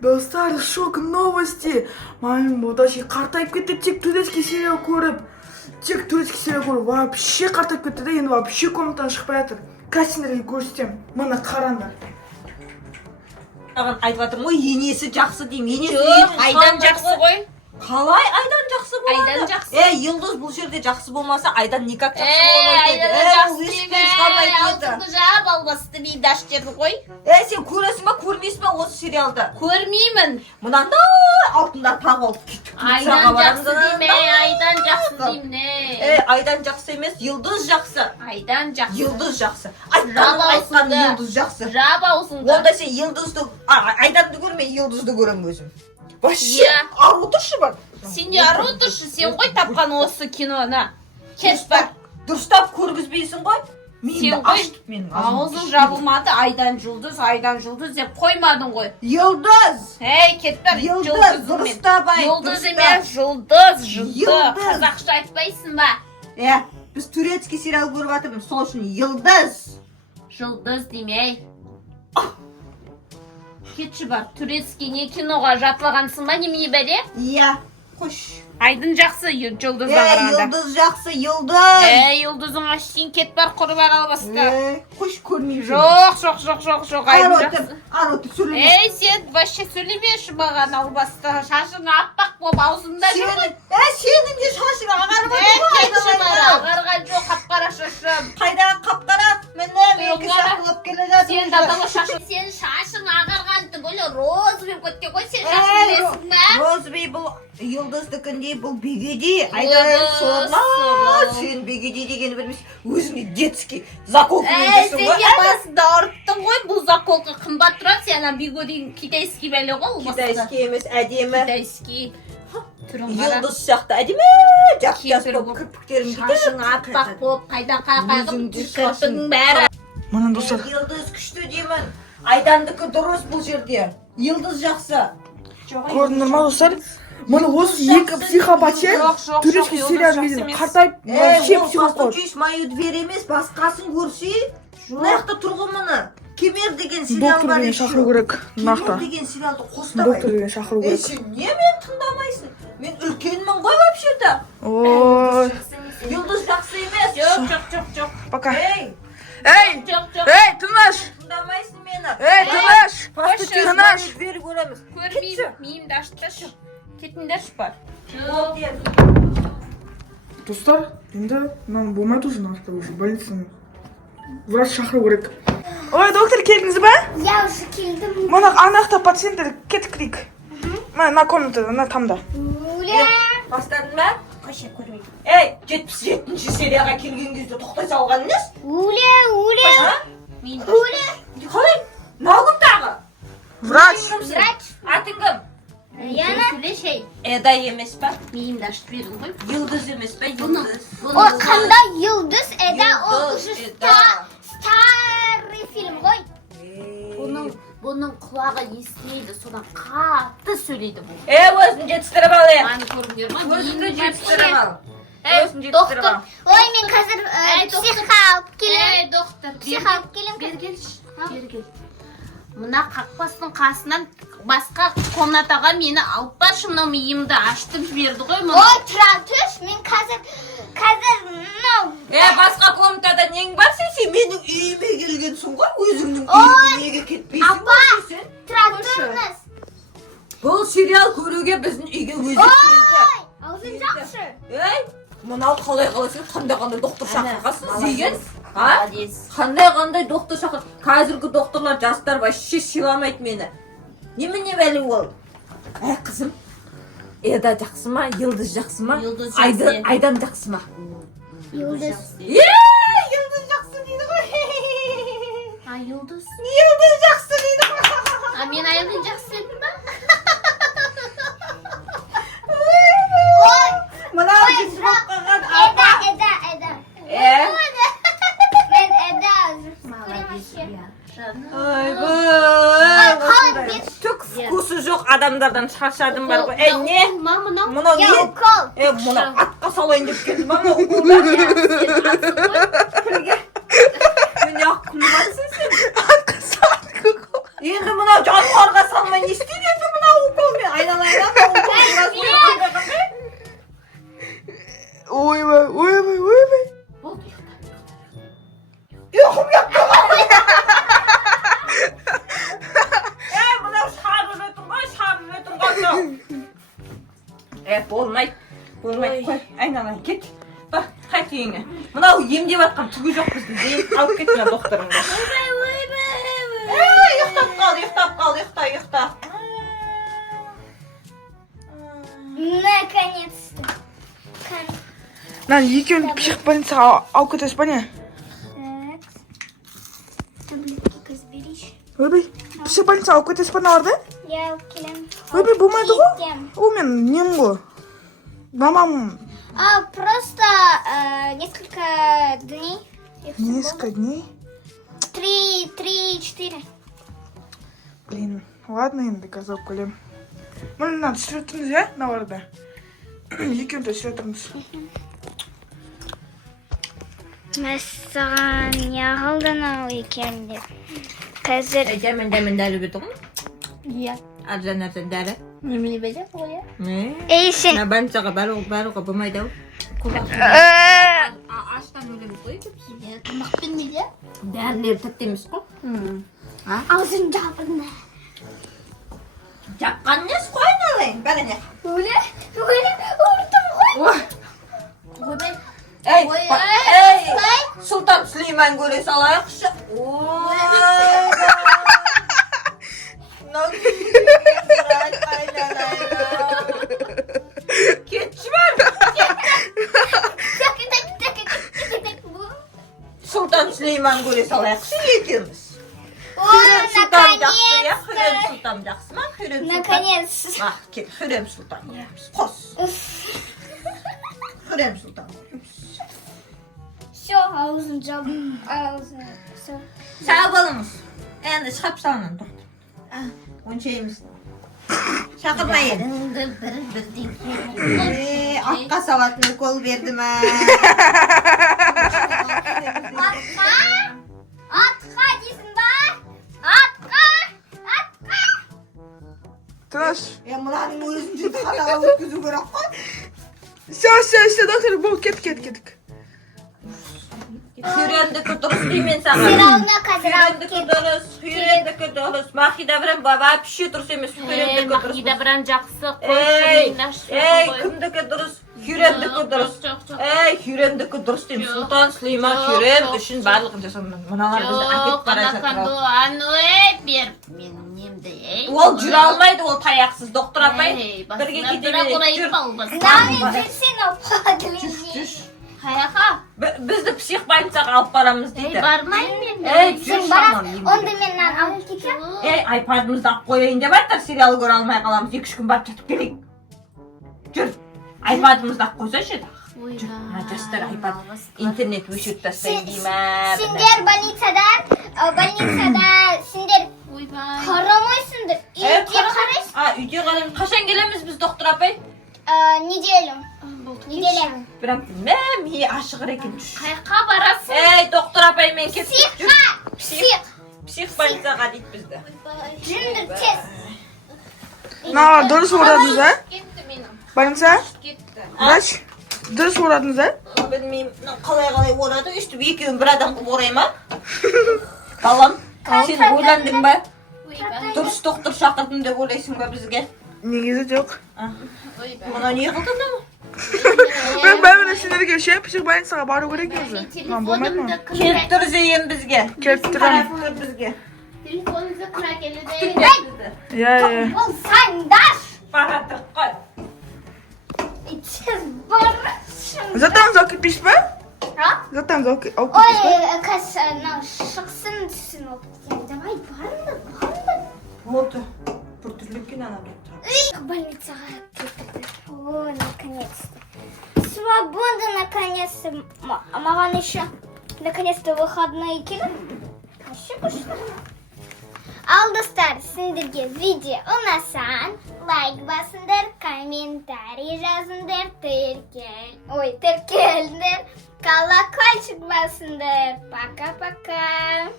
Достар, шок новости. Мамин бодаши қартайып кетті, тек турецкий сериал көріп. Тек турецкий сериал көріп, вообще қартайып кетті де, енді вообще комнатадан шықпай жатыр. Кастингтерге көрсетем. Мына қараңдар. Айтып жатырмын ғой, енесі жақсы деймін. Енесі Айдан жақсы ғой. Қалай Айдан жақсы болады? Айдан жақсы. Йылдыз бұл жерде жақсы болмаса, Айдан никак жақсы Айдан болмайды. жақсы алтынды жап албасты бейдаш деді ғой. Сен көресің ба, көрмейсің ба осы сериалды? Көрмеймін. Мынандай алтындар тағы алып кетті. Айдан жақсы дейме, айдан жақсы дейміне. Айдан жақсы емес, Йылдыз жақсы. Айдан жақсы. Йылдыз жақсы. Айтқан Йылдыз жақсы. Жап аузыңды. Онда сен Йылдызды, Айданды көрме, Йылдызды көрем өзім. Вообще, ару тұршы бар. Сен не ару тұршы, сен ғой тапқан осы киноны. Кеш бар. Дұрыстап көргізбейсің ғой. Сен ғой аузың жабылмады, айдан жұлдыз деп қоймадың ғой. Йылдыз. Кет бар, Йылдыз, дұрыстап айт. Йылдыз емес, жұлдыз. Йылдыз. Қазақша айтпайсың ба? Біз турецкий сериал көріп жатырмыз, сол үшін Йылдыз. Жұлдыз демей. Кетші бар, турецкий не киноға жатылғансың ба, немене бәле? Қош. Айдын жақсы, жұлдыз бағыранда. Йылдыз жақсы, Йылдыз. Йылдызың аштен кет бар, құрып аралбасты. Қош көрмеймін. Жоқ, айдын жақсы. Аротып сөйлеме. Сен вообще сөйлемеші маған албасты. Шашың аппақ боп аузында жүр. Сенің де шашың ағарып Кетші бар, ағарған жоқ, қап-қара шашым. Қайдағы қап-қара? Міне, менікі шақылып келе жатыр. Сен дадалы шашың. Сен шашың ағарған түгілі розбен көтке ғой, сен шашың білесің ба? Розбей бұл Йылдыздікіндей, бұл бегеде. Айдан сорлар. Сен бегеде дегені білмейсің. Өзіңе детский заколка өндірсің ғой. Сен басында ұрттың ғой, бұл заколка қымбат тұрады. Сен бегеден китайский бәлі ғой. Китайский емес, әдемі. Китайский. Түрін қара. Йылдыз сияқты әдемі. Жап-жас болып кірпіктерің Шашың аппақ болып, қайдан қағып, кірпің бәрі. Мына достар. Йылдыз күшті деймін. Айдандікі дұрыс бұл жерде. Йылдыз жақсы. Көрдіңдер ма достар? Мына осы екі психопат ше, турецкий сериал видео қартайып, вообще психопат. Постучись в мою дверь емес, басқасын көрсе, мынаяқта тұрғын мұны. Кемер деген сериал Доктор бар деген шақыру керек. Кемер деген сериалды қостабай. Доктор деген шақыру керек. Сен не мен тыңдамайсың? Мен үлкенмін ғой вообще-то. Ой. Йылдыз жақсы емес. Жоқ. Пока. Ей, Тыныш. тыңдамайсың мені. Тыныш. Постучись в Тыныш. мою дверь көреміз. Көрмеймін, миымды ашташы. Кетіңдерші бар. Достар, енді мынаны болмайды уже нақты уже больницаны. Врач шақыру керек. Ой, доктор, келдіңіз ба? Я уже келдім. Мына анақта пациенттер кеткілік. На комната, на тамда. Уля. Бастадың ба? Қойшы көрмейді. 77-ші серияға келген кезде тоқтай салған емес? Уля. Қалай? Налым тағы? Врач. Атың кім? Яна. Сөйлешей. Эда емес па? Миымды ашып бердің ғой. Йылдыз емес па? Йылдыз. О, қандай Йылдыз? Эда ол Йылдыз, уже Эда. старый фильм ғой. Бұның құлағы естімейді, содан қатты сөйлейді бұл. Өзін жетістіріп ал, Маны көріңдер ма? Өзіңді жетістіріп ал. Өзін жетістіріп доктор. ал. Ой, мен қазір психолог келем. Доктор. Психолог келем. Бергелші. Мына қақпастың қасынан басқа комнатаға мені алып баршы, мынау миымды аштып жіберді ғой. Ой, тұра түш, мен қазір мынау. Басқа комнатада нең бар сен менің үйіме келгенсің ғой, өзіңнің үйіне неге кетпейсің? Апа, тұра тұрыңыз. Бұл сериал көруге біздің үйге өзі келді. Аузың жақсы. Мынау қалай сен қандай доктор шақырғансың деген? Молодец. Қандай доктор шақыр? Қазіргі докторлар жастар вообще сыйламайды мені. Немене бәлі ол? Қызым, Эда жақсы ма, Йылдыз жақсы ма? Йылдыз жақсы. Айдан жақсы ма? Йылдыз. Йылдыз жақсы дейді ғой. Йылдыз. Йылдыз жақсы дейді ғой. Мен Айдын жақсы едім ба? Мынау жүз болып қалған апа. Эда. Мен Эда. Ойбай. Түк вкусы жоқ адамдардан шаршадым бар ғой. Не? Мынау не? Мынау атқа салайын деп келдім ба? Мен ақ күліп атсың сен. Енді мынау жануарға салмай не істейді енді Болмайды. Болмайды. Қой, айналайын, кет. Бар, қайт үйіңе. Мынау емдеп атқан түгі жоқ біздің. Дейін алып кет мына докторыңды. Ұйықтап қал. Наконец-то. Lan екеуін психбольницаға алып кетесіз ба не? Так. Таблетки разберись. Ойбай, психбольницаға алып кетесіз ба мыналарды? Я келем. Ойбай, болмайды ғой. Кетем. Ол мен нем ғой. Мамам Просто несколько дней. И всё несколько дней. было. 3-4. Блин, ладно енді қазір алып келем. Мына мынаны түсіре тұрыңыз, иә, мыналарды? Екеуін де түсіре тұрыңыз. Мәссаған не қылдың ау екен деп. Қазір Жәмен дәлі беді ғой? Иә. Арзан дәрі. Немене бәле ғой я? Ей сен Мына больницаға баруға болмайды ау. Аштан өлеміз ғой екеуміз. Тамақ бермейді. Дәрілер тәтті емес қой. аузын жабын. Жаққан нес қой айналайын, бәріне. Өле, ұрдым ғой. Ойбай. Ей, Сұлтан Сүлейман көре салайықшы. Кетші бар. Сұлтан Сүлейман көре салайықшы екеуміз. Хүрем Сұлтан жақсы, я? Хүрем Сұлтан жақсы ма? Наконец. Кет, Хүрем Сұлтан көреміз. Қос. Хүрем Сұлтан көреміз. Все, аузын жабын. Аузын. Все. Sağ olunuz. Енді шығап салынан доктор. Оншайымыз. Шақырмайын. Бірден. Атқа салатын укол берді ма? Атқа дейсің ба? Атқа. Тыныш. Мынаның өзін жүзіқанаға өткізу керек қой. Все, доктор, бұл кеттік. Хүрендікі дұрыс деймен саған. Сирауына қазір алып Хүрендікі дұрыс. Махидавран вообще дұрыс емес. Хүрендікі дұрыс. Махидавран жақсы. Кімдікі дұрыс? Хүрендікі дұрыс. Хүрендікі дұрыс деймін. Сұлтан Сүлейман Хүрем үшін барлығын жасамын. Мыналар бізді әкет бара жатыр. Бер менің немді. Ол жүре алмайды, ол таяқсыз. Доктор апай, бірге кетемелет. Нами жүрсен опадылын. Қаяқа? Бізді психбольницаға алып барамыз дейді. Бармайын мен. Жүр Сен барасың, шамам. онда мен алып кетем. Айпадымызды ақ қояйын деп айтыр, сериал көре алмай қаламыз. 2-3 күн барып жатып келейік. Жүр, айпадымызды ақ қойсайшы еді. Жүр, мына жастар айпад интернет өшіріп тастайын дейма. Сендер больницада сендер қарамайсыңдар. Үйде қарайсың. Үйде қараймыз. Қашан келеміз біз, доктор апай? Неделю. Бірақ мәм, ашығыр екен. Қайқа барасың? Доктор апай мен кеттік. Псих. Больницаға дейді бізді. Жүндір тез. Дұрыс орадыңыз, ә? Кетті менің. Больница? Кетті. Врач? Дұрыс орадыңыз, ә? Білмеймін, қалай орады, өстіп екеуін бір адам қылып орай ма? Балам, сен ойландың ба? Дұрыс доктор шақырдым деп ойлайсың ба бізге? Негізі жоқ. Мұна не қылдың да? Мен бәріне сендерге ше психбольницаға бару керек өзі. Болмайды ма? Келіп тұр зейін бізге. Келіп тұрам. Бізге. Телефоныңызды қыра келеді. Иә. Ол сандаш. Баратыр қой. Тез барасың. Затамыз алып кетпейсіз ба? Затамыз алып кетпейсіз ба? Ой, қазір шықсын түсін алып кетем. Давай, барыңдар. Болды. Бір түрліккен ана доктор. Больницаға кетті. О, наконец-то. Свобода, наконец-то. Маған еще наконец-то выходные келіп. Вообще күшті. Ал достар, сендерге видео ұнаса, лайк басыңдар, комментарий жазыңдар, тіркеліңдер, колокольчик басыңдар. Пока-пока.